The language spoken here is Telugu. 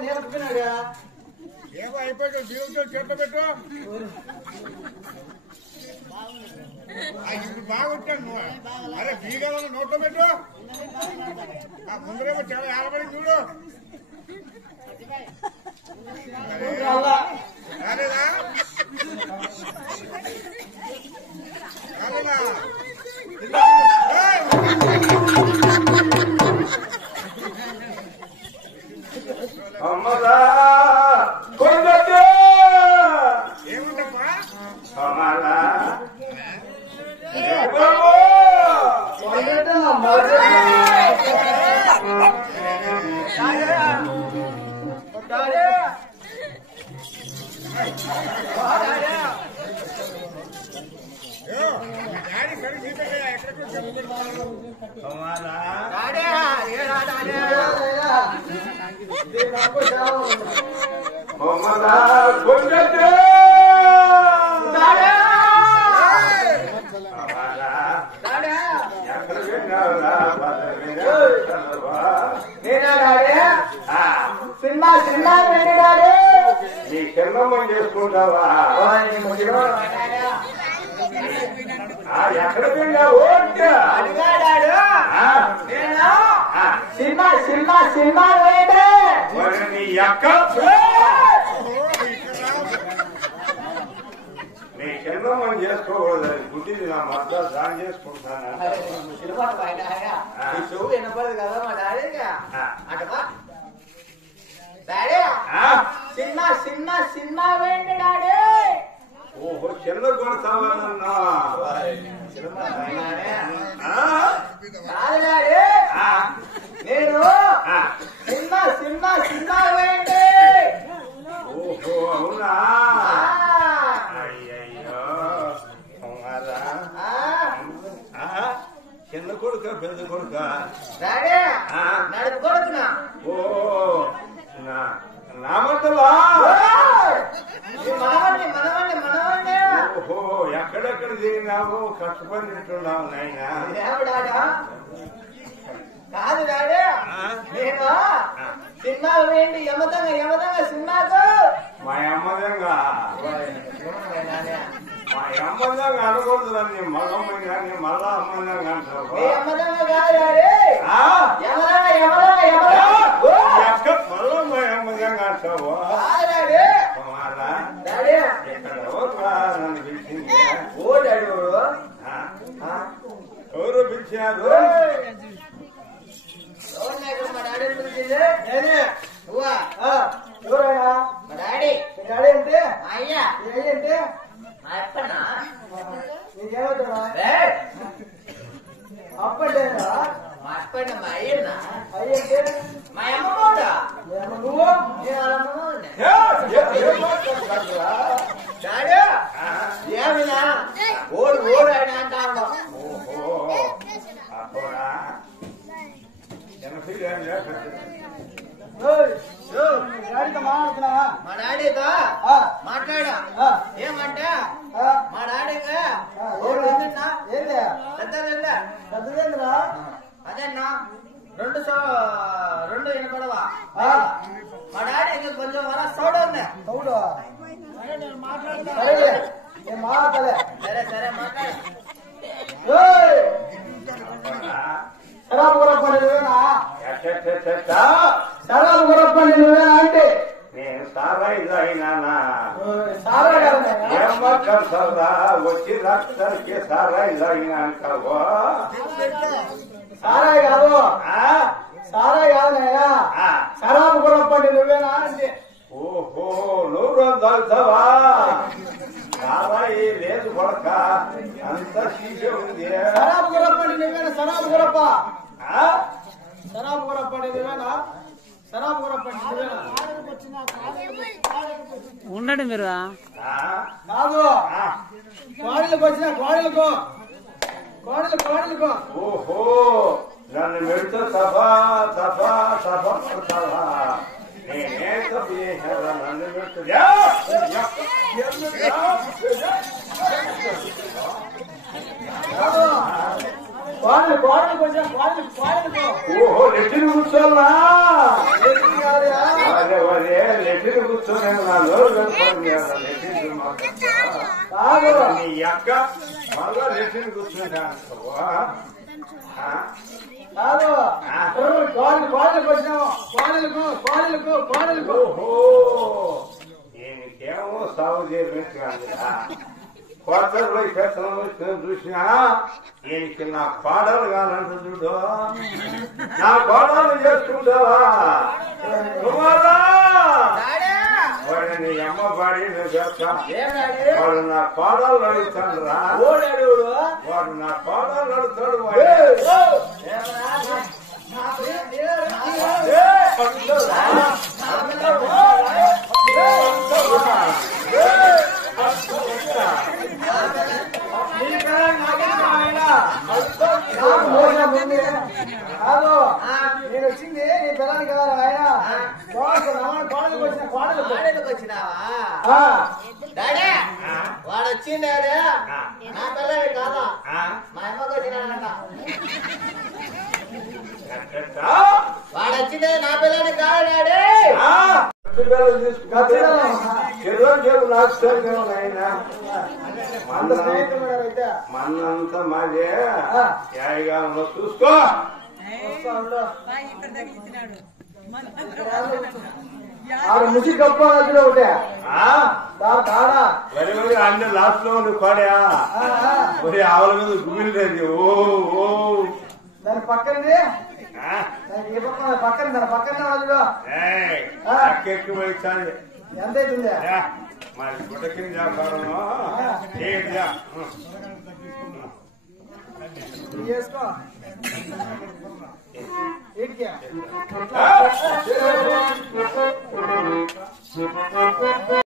నేర్పుకున్నాడా ఏమో అయిపోయి జీవితం చెట్టు పెట్టు ఇప్పుడు బాగుంటాను నువ్వు అరే బీగాలను నోట్లో పెట్టు ఆ ముందరేమో చాలా ఏలబడి చూడు రాలేదా రాలేదా అమ్మలా కొండకే ఏముంటమ్మా అమ్మలా డాడీ సరి చూపెట్టా ఎక్కడికి అమ్మలా కొండకే సినిమా సినిమా వెళ్ళాడే నీ చిన్నమ్మ చేసుకుంటావా ఎక్కడికి అడిగాడాడు సినిమా సినిమా సినిమా వేయండి నీ అక్క నీ చిన్నమ్మ చేసుకోకూడదు గుడ్డిది నా మద్దతు దాన్ని చేసుకుంటాను వినపడదు కదా మా డాడీ అటవా డాడీ సినిమా సినిమా సినిమా వేయండి డాడీ ఓహో చిన్న కొడతావన్నా కాదు డాడీ నేను సినిమా సినిమా సినిమా వేయండి ఓహో అవునా అయ్యయ్యో చిన్న కొడుక పెద్ద కొడుక డాడీ నడుపు కొడుకున్నా ఓ నామతలా మనవండి మనవండి మనవండి ఓహో ఎక్కడెక్కడ దిగినావు కష్టపడినట్టున్నావు నాయనా దేవుడాడా కాదు డాడీ నేను సినిమా వేయండి యమతంగా యమతంగా సినిమాకు మా అమ్మదంగా మా అమ్మదంగా అనకూడదు నీ మగమ్మని కానీ మళ్ళా అమ్మదంగా అంటావు మీ యమతంగా కాదు డాడీ యమతంగా యమతంగా యమతంగా మళ్ళా మా అమ్మదంగా అంటావు కాదు డాడీ డాడీ ఇక్కడ నన్ను పిలిచింది ఓ డాడీ ఎవరు పిలిచారు మా డాడీ పిలిచింది నేనే నువ్వా ఎవరైనా మా డాడీ మీ డాడీ అంటే అయ్యా అయ్య అంటే మా అప్పనా నీకేమవుతాడా అప్పంటేనా మా అప్పండి మా అయ్యనా అయ్యంటే మా అమ్మమ్మడా నువ్వు నేను డాడీ ఏమినా ఓడు ఓడు ఆయన అంటా ఉన్నావు ఓహో అప్పుడా మా డాడీతో మాట్లాడా ఏమంటే మా డాడీగా పెద్దదేంద్రా అదేనా రెండు వినపడవా మా డాడీ ఇంకా కొంచెం వల్ల సౌడు ఉంది సౌడు సరే సరే మాట్లాడు శరాబు గురప్పని నువ్వేనా శరాబు గురప్పని నువ్వేనా అంటే నేను సారాయి తాగినానా సారా వచ్చి లక్షలకి సారాయి తాగినా అంటావు సారాయి కాదు సారాయి కాదు నాయనా శరాబు గురప్పని నువ్వేనా అంటే ఓహో నువ్వు రోజు తాగుతావా సారాయి లేదు కొడక అంత శీషే ఉంది శరాబు గురప్పని నువ్వేనా శరాబు గురప్ప శరాబు గురప్పని నువ్వేనా శరాబు గురప్పని నువ్వేనా ఉండండి మీరు కాదు కోడలకు వచ్చిన కోడలకు కోడలకు ఓహో నన్ను మెడుతో సభా సభా సభా సభా నేనే తప్పు చేశారా నన్ను మెడుతు కోడలకు వచ్చిన కోడలకు ఓహో నెట్టిని కూర్చోన్నా కాదురా కూర్చొని నా నోరు పెట్టుకోండి నీ అక్క మళ్ళా రెట్టిని కూర్చుంటాను కాదు కోడలకు వచ్చినాము కోడలకు ఓహో ఈయనకేమో సాగు చేయలేదు కొత్తలు పోయి పెట్టడం చూసినా ఈయనకి నా పాడలు కానంట చూడు నా పాడాలు చేసుకుంటావా వాడు నీ అమ్మ పాడి నేను చేస్తా వాడు నా పాడాలు అడుగుతాడు రా వాడు నా పాడాలు అడుగుతాడు కాదు నేను వచ్చింది నీ పిల్లలు కాదు ఆయన కోడలకు వచ్చినావా డాడీ వాడు వచ్చిండే నా పిల్లవి కాదా మా అమ్మకి వచ్చినాడంట వాడు వచ్చిందే నా పిల్లని కాదు డాడీ మన్నంతా మాదే యాగాలంలో చూసుకో ముసి గొప్ప నదిలో ఒకటే వరి వరి అన్ని లాస్ట్ లో ఉండి కోడా వరి ఆవుల మీద గుమిలి లేదు ఓ దాని పక్కనది పక్కన దాని పక్కన నదిలో అక్కెక్కి పోయించాలి ఎంత అవుతుంది మరి గుడ్డకిని వ్యాపారం చేసుకో